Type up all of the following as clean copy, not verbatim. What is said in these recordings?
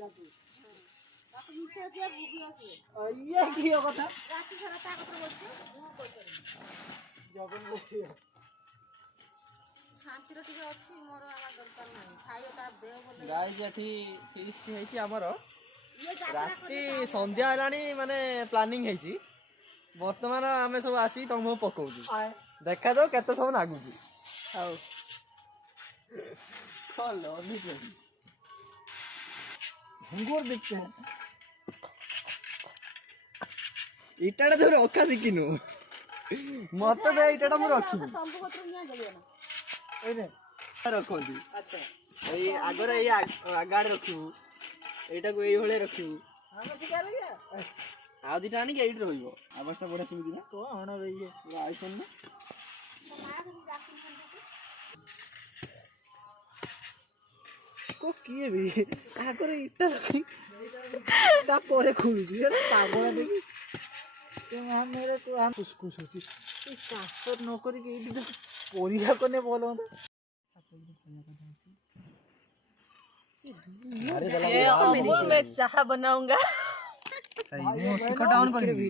ये की কথা রাতে সারা তা কথা বলছি জগন বলি শান্তির টিকে ଅଛି মোর আমার দরকার নাই খাইও তা দেহ বলে গাইস এଠି ফিস্ট ହେଇଛି ଆମର ରାତି ସନ୍ଧ୍ୟା ହେଲାଣି ମାନେ ପ୍ଲାନିଂ ହେଇଛି ବର୍ତ୍ତମାନ ଆମେ ସବୁ ଆସି ତମକୁ ପକଉଛୁ ଦେଖାଯାଉ କେତେ ସମୟ ଲାଗୁଛି ହଉ चलो भंगोर देखते हैं इटाटा तो रखा शिखिनु मत दे इटाटा मु रखी रखती अच्छा ये आगरे ये आगाड़ रखिबू एटा को एई भले रखिबू हम सिखा लगे आ दिटा आनी के एइट रहिबो अवस्था बडा सुमिति ना तो हण रही है आइफोन ना को किए भी आगरे इटा रखी ता परे खुलुजी ए पागल देखि तो हम मेरे तो हम कुछ होची इस कासर न करी के इडी तो पोरिया कोने बोलो तो ये अमूल में चाह बनाऊंगा वो टिकट डाउन करेंगे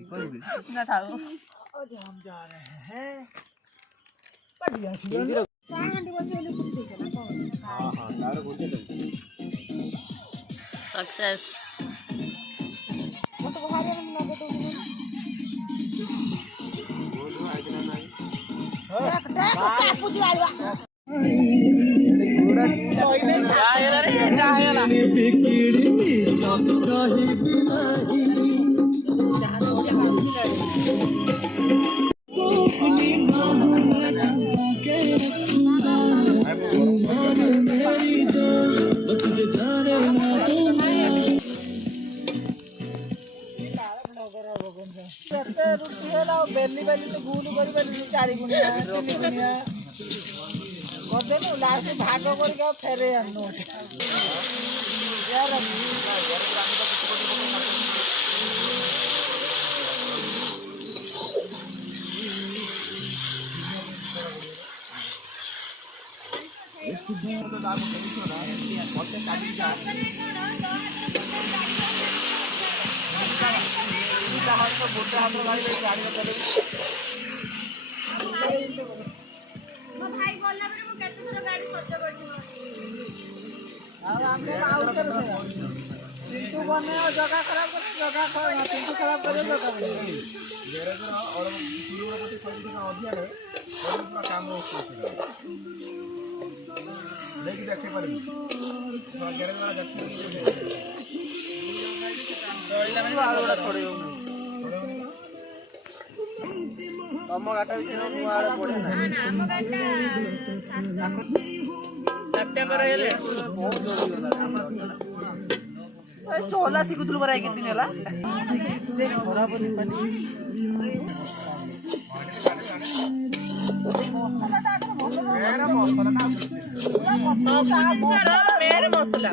ना था आज हम जा रहे हैं बढ़िया सी चांदी बसे वाली कुछ दे ना कौन हां हां तार बोलते दे सक्सेस मत बाहर में ना तो वो जो आइतना नहीं देख देख चापू जी आलवा बेली बेली तो गुल कर बेली चारि गुणिया तीन गुणिया करदे नु लास्ट भाग करके फेरे आनो यार भाई बोलना बरे मु केते थोड़ा गाड़ी खर्च करछी और हमने आउट कर दिया चिंटू बने और जगह खराब कर चिंटू खराब कर जगह गैरेज और पूर्ववर्ती सर्विस का अभियान है पूरा काम होता है लेकिन देखे पर गैरेज वाला जब वाला छोड़े हो तम गाटा भी नुआड़ पड़े ना हम गाटा सेप्टेम्बर हेले बहुत जल्दी होला चोला सिकुतुल बराई कितनी होला देख थोड़ा बहुत मेरे मसला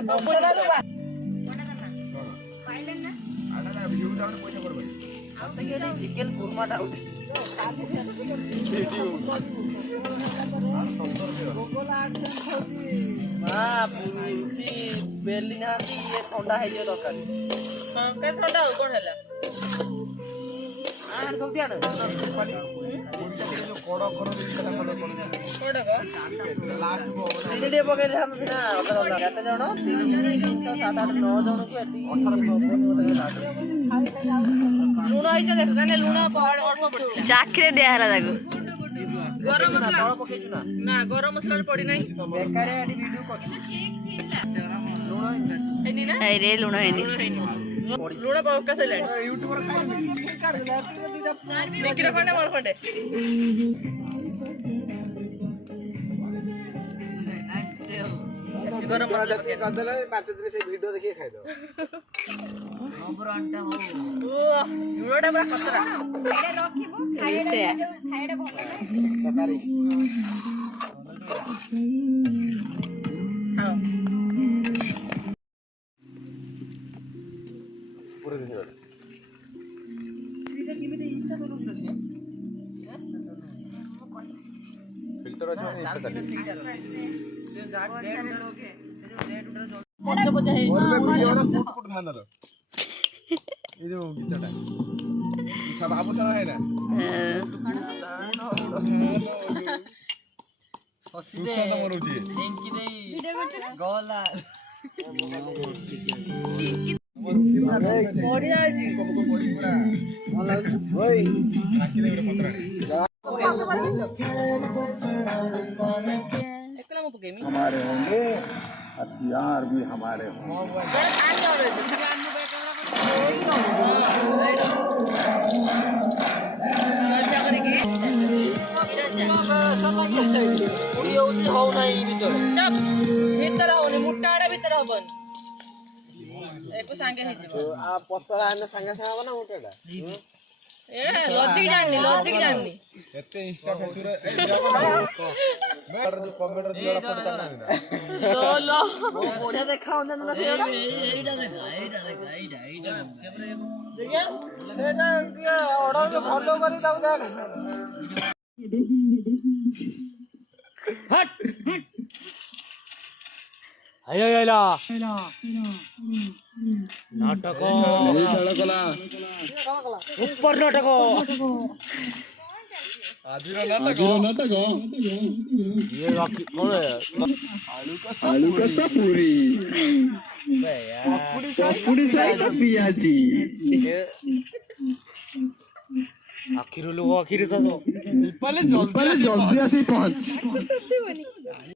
चिकेन कुरमा डाउट बेली ना ये ठंडा है ये दरकार के ठंडा हो कोन हैला आन जल्दी आन कोड़ा करो कोडा को लास्ट को तीन पके ध्यान सिना केते जण 3 7 8 9 जण को एती 18 लूण आइछ देख कने लूण अल्प पड़ला चाखरे दिया हला दागु गरम मसला पकेछु ना ना गरम मसला पड़ी नहीं बेकार एडी वीडियो कर लूण हैनी ना अरे लुण हैनी लूण पक्का सैला यूट्यूबर खाइ निकिरा खंडे मोर खंडे गरम मसला जति कदले 5 दिन से वीडियो देखि खाइ दो नंबर अंटा हो ओ लूणटा बड़ा खतरा एडे रखिबो खाइडा खाइडा भल तकारी हां पूरे दिन सीधा किमिते इंस्टा तो लुक नसी फिल्टर अच्छा इंस्टा कर ପଛ ପଛ ହେଇ कुट ଧାନର ଏଇ ଯୋଉ ଗୀତଟା ସବୁ ଭାବୁଛ ନା ନା ହସିଦେ ସୁଶାନ୍ତ ମରୁଛି ଏଙ୍କି ଦେଇ ଗଲା ବଢିଆ ଅଛି ବଡି ପୁରା ଭଲ ଲାଗୁଛି ଓଇ ରାଖି ଦେ ଗୋଟେ ପତ୍ର ଏକଲା ମୁଁ ପକେଇମି हमारे होंगे हथियार भी हमारे होंगे ଉଡି ଯାଉଛି ହଉ ନାହିଁ ଭିତରେ ଭିତରେ ହଉନି ମୁଟା ଆଡେ ଭିତରେ ହବନି ଏଠୁ ସାଙ୍ଗେ ହେଇଯିବ ପତଳା ହେଲେ ସାଙ୍ଗେ ସାଙ୍ଗେ ହବ ନା ଗୋଟେଟା ଏ ଲଜିକ ଜାଣିନି ଏତେ ଇନଷ୍ଟା ଫେସବୁକ ଏ ଯୋଉ କମେଣ୍ଟର ଦିଳା ଫଟୋ ତା ନା लो ବଢିଆ ଦେଖା ହଉନି ନା ସେଇଟା ଦେଖିଆ ସେଇଟା ଟିକେ ଅର୍ଡର ଫଲୋ କରି ତାକୁ ଦେখ नाटक ऊपर नाटक ଆଜିର ନାଟକ ये राखी कौन है ଆଳୁ କଷା ପୁରୀ ପକୁଡି ସହିତ ପିଆଜି आखिर लोग आखिर ससो ଦୀପାଲି ଜଲ୍ଦି ଆସି ପହଞ୍ଚ